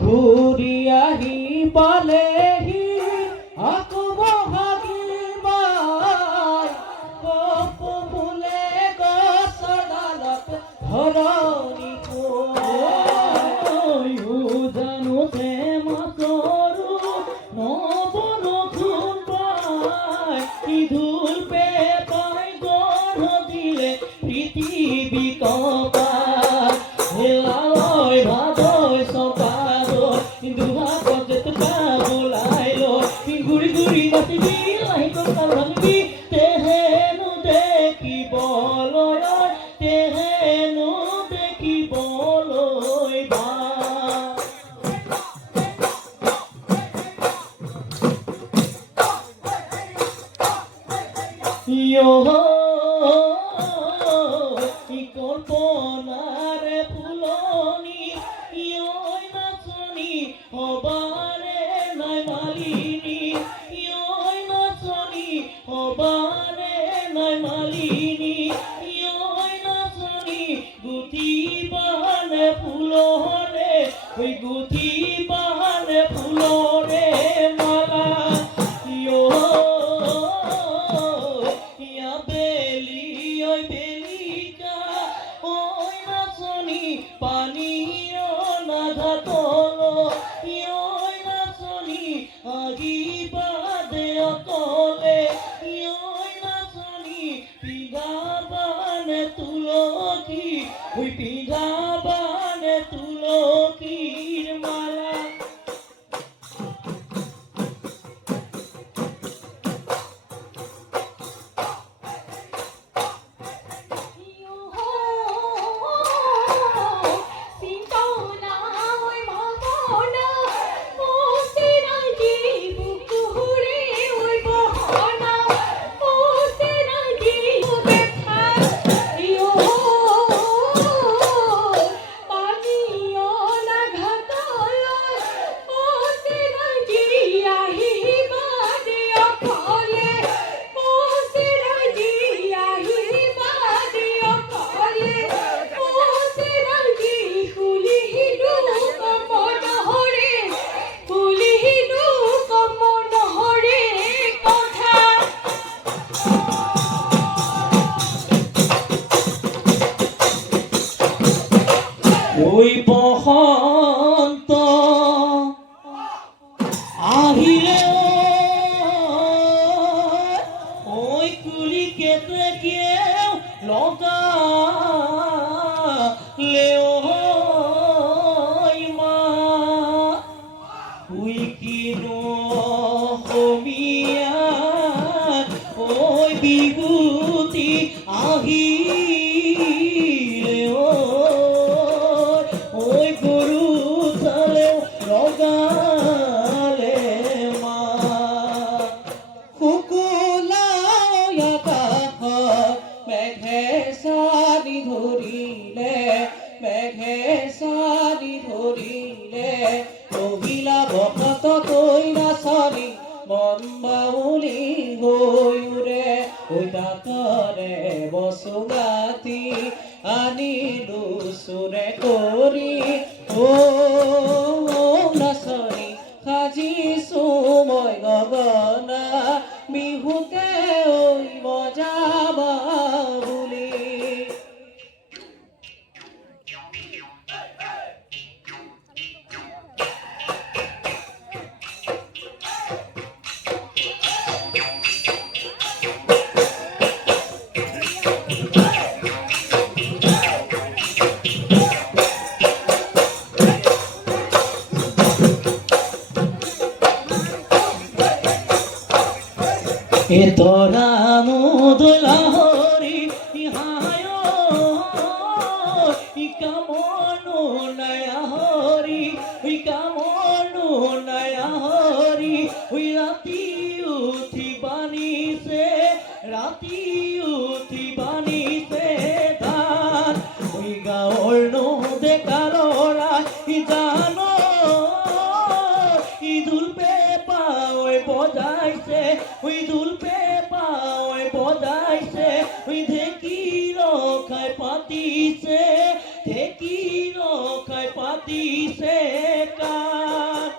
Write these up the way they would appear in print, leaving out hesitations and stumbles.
ঘুরিয়াহি পালেহি আকু মহাগিবাই কপ ফুলে গছৰ ডালত ধৰণি কৈ জানোতে মাতৰো নবনখোন পাই ধূল পেপাই গঢ় দিলে পৃথিৱী কপাই হেলাই ভাদৈ চপাই দুহা পজেত পাবলাইলো গুৰি গুৰি নাচিবি লাহি কঁকাল ভাঙিবি তেহেনো দেখিবলৈ তেহেনো দেখিবলৈ কল্পনাৰে ফুলনি নাচনি হবাৰে নাই মালিনী নাচনি হবাৰে নাই মালিনী নাচনি গুঠিবানে ফুলৰে গুঠিবানে ফুলৰে মালা বেলি বেলিকা ওই নাচনি পানী নাঘাটল ওই নাচনি আগিবাদে অকলে ওই নাচনি পিধাবানে তুলসী ওই পিধাবানে তুলসীর মালা ওই বসন্ত আহিলে ওই কুলি কেতেকেও লগালে মা ওই কিনো অসমীয়া ওই বিভূতি আহি মহিলা ভকত কইনা চলি মন বাউলি হৈ উৰে ঐ ডাকৰে বসুমাতি আনিলো চুৰে কৰি নাচনি সাজিছো মই গগনা বিহুতে ঐ বজাবা বুলি তোরা মুদলা হরি ইহায় কামনো নয়া হরি কামনো নয়া হরি রাতি বজাইছে ওই দুলপে পাওয় বজাইছে ওই ঢেকি রখায় পাতিছে ঢেকি রখায় পাতিছে কার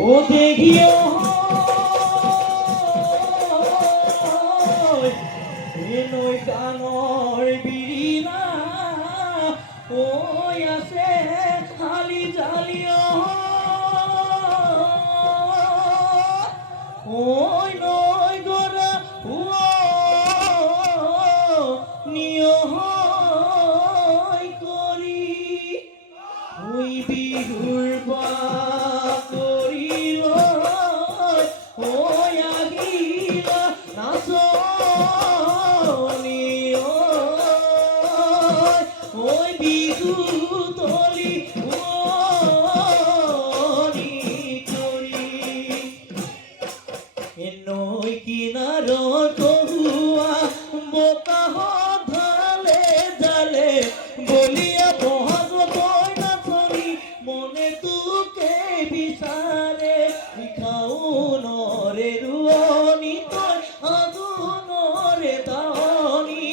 ও দেখিও নই কানর বিরিনা ওই আছে খালি জালিও ওই নই গোরা নিয় করি ওই বিহুর বা নই কিনার কহুয়া বোকাহ ধালে জালে বলিয়া বহাগ তৈ নাচনি মনে তুকে বিচারে খাও নরে রুয়নি তই আগুনরে দাওনি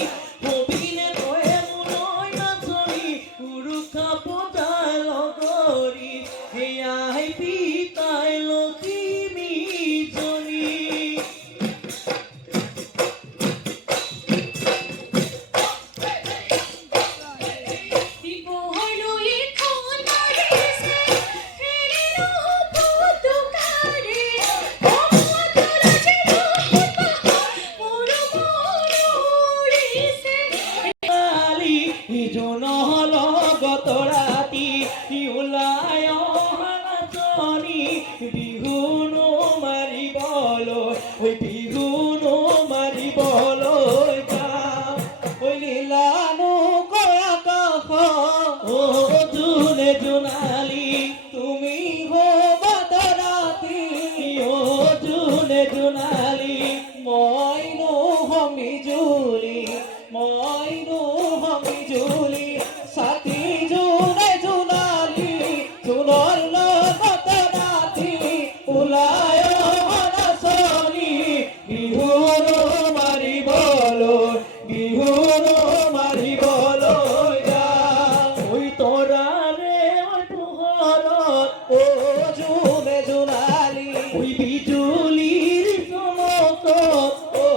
হবিলে তয়ে মুনৈ নাচনি উৰুকা পতাই লগৰি হেয়াই পিতাই লখিমী গতরাতি ওলায় হানাচনি বিহুনো মারি বলো ওই বিহুনো মারি বলো ওই লীলানো কয়া কখ ও জুনে জুনালি তুমি হো গতরাতি ও জুনে জুনালি মইনো হমি জুলি মইনো হমি জুলি সাথী জুনে জুনালি জুনর লগত রাতি উলায় হানাচনি বিহুনো মারি বলো বিহুনো মারি বলো ওই তোরা রে ওই পোহৰত ও জুনে জুনালি ওই বিজুলির চমকত ও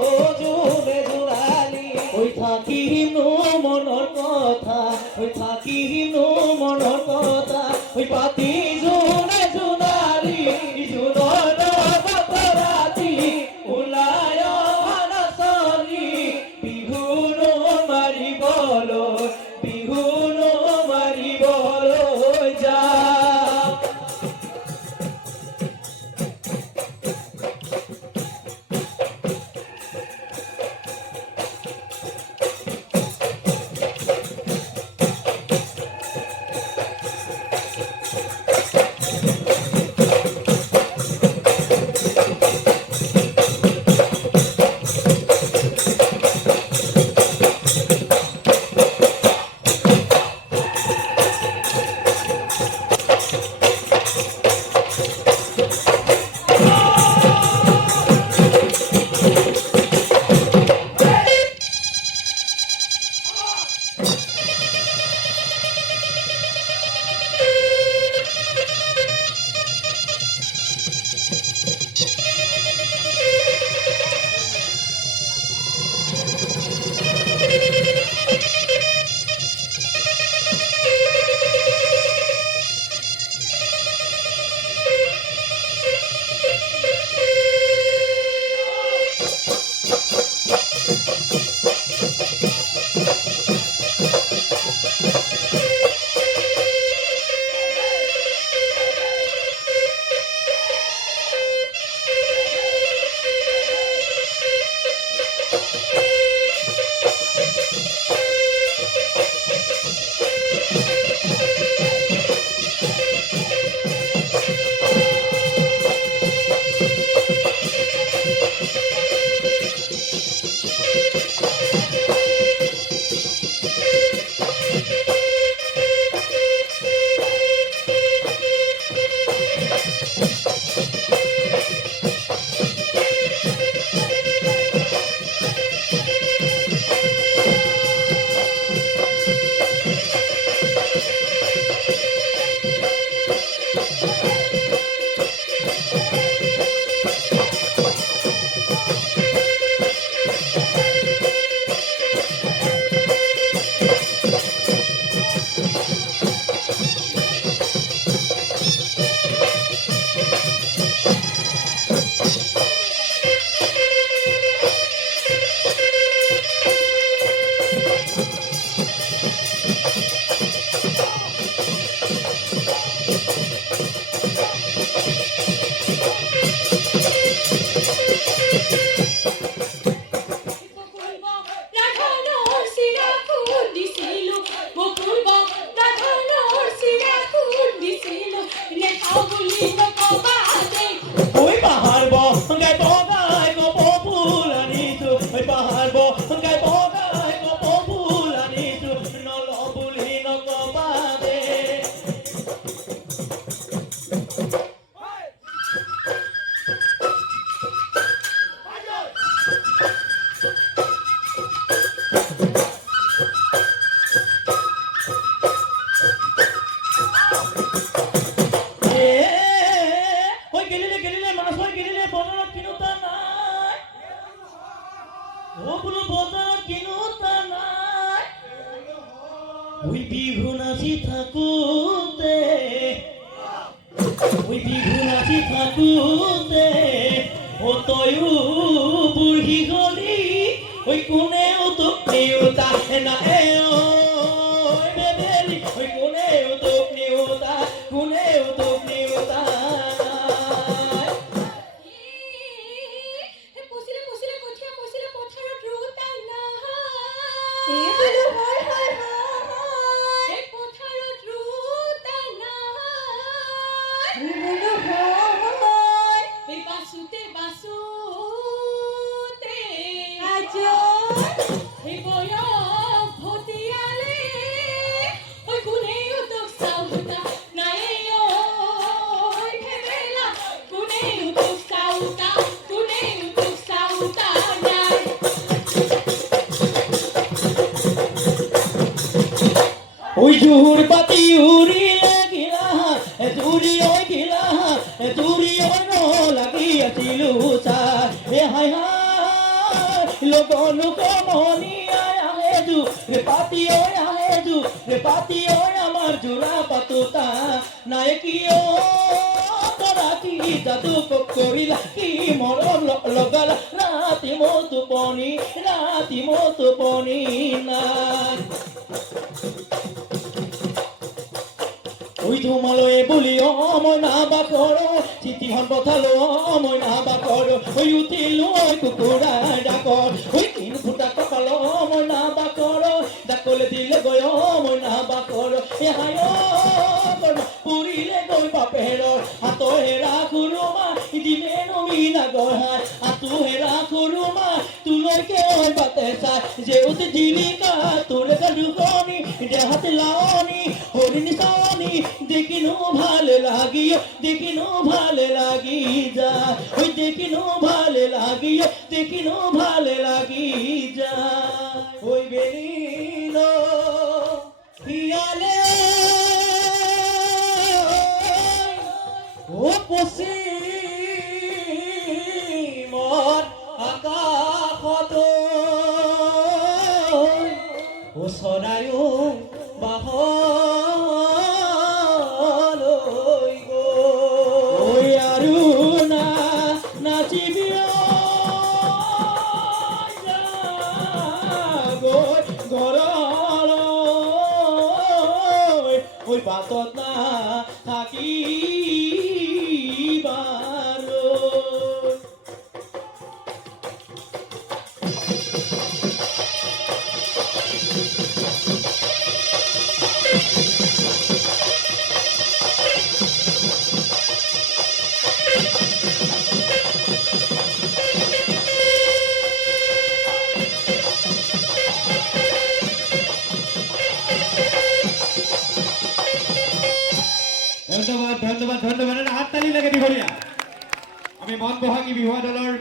জুনে জুনালি ওই থাকিম মনৰ কথা ওই থাকিম মনৰ কথা ওই পাতি জুনে জুনালি জুনৰ লগত ৰাতি ওলায় হানাচনি বিহুনো মাৰিবলৈ বিহুনো মাৰিবলৈ যায়। ঐ গেলিলে মাছ হৈ গেলিলে বজাৰত কিনোতা নাই বোলো বজাৰত কিনোতা নাই ঐ বিহু নাচি থাকোতে তয়ো বুঢ়ী গলি ঐ কোনেও তোক নিউতা না বেবেলি ঐ কোনেও তোক নিউতা ওই জুহুর পাতি উড়িলে গিলা দূরি ওই গিলা দূরি ওই লাগিয়াছিল হাই লোক মনি আহে দু পাতি ওই আমার জোড়া পাতুতা নাই কিয় তোরা কি জাদু করিলা কি মরম লগালা রাতি মতো পনি না ওই ধুমালয়ে বলিও মই নাবা করো চিঠিখন পঠালো মই নাবা করো ওই উঠিলো ওই কুকুৰা ডাকৰ ওই তিন ফুটা কপালো মই নাবা করো ডাকলে দিলে গয় মই নাবা করো হায় পুৰিলে গৈ বাপেৰৰ হাত হেৰা খুৰুমা দিনে নমিনা গঢ়াই হাতো হেৰা খুৰুমা তুলৈকে ঐ বাটে চাই জেউত জিলিকা তোৰে দুখনি দেহাত লাৱনি হৰিণী চাৱনি দেখিনো ভাল লাগি যা ওই দেখিনো ভাল লাগি যা ওই বেলিল হিয়ালে ও পশ্চিমৰ আকাশত ও চৰায়ো বাহলৈ গৈ আৰু নাচিবি গৈ ঘৰলৈ ঐ বাটত না থাকি ধন্যবাদ হাততালি লাগে দীঘলীয়া আমি মন বহাগী বিহুৱা দলৰ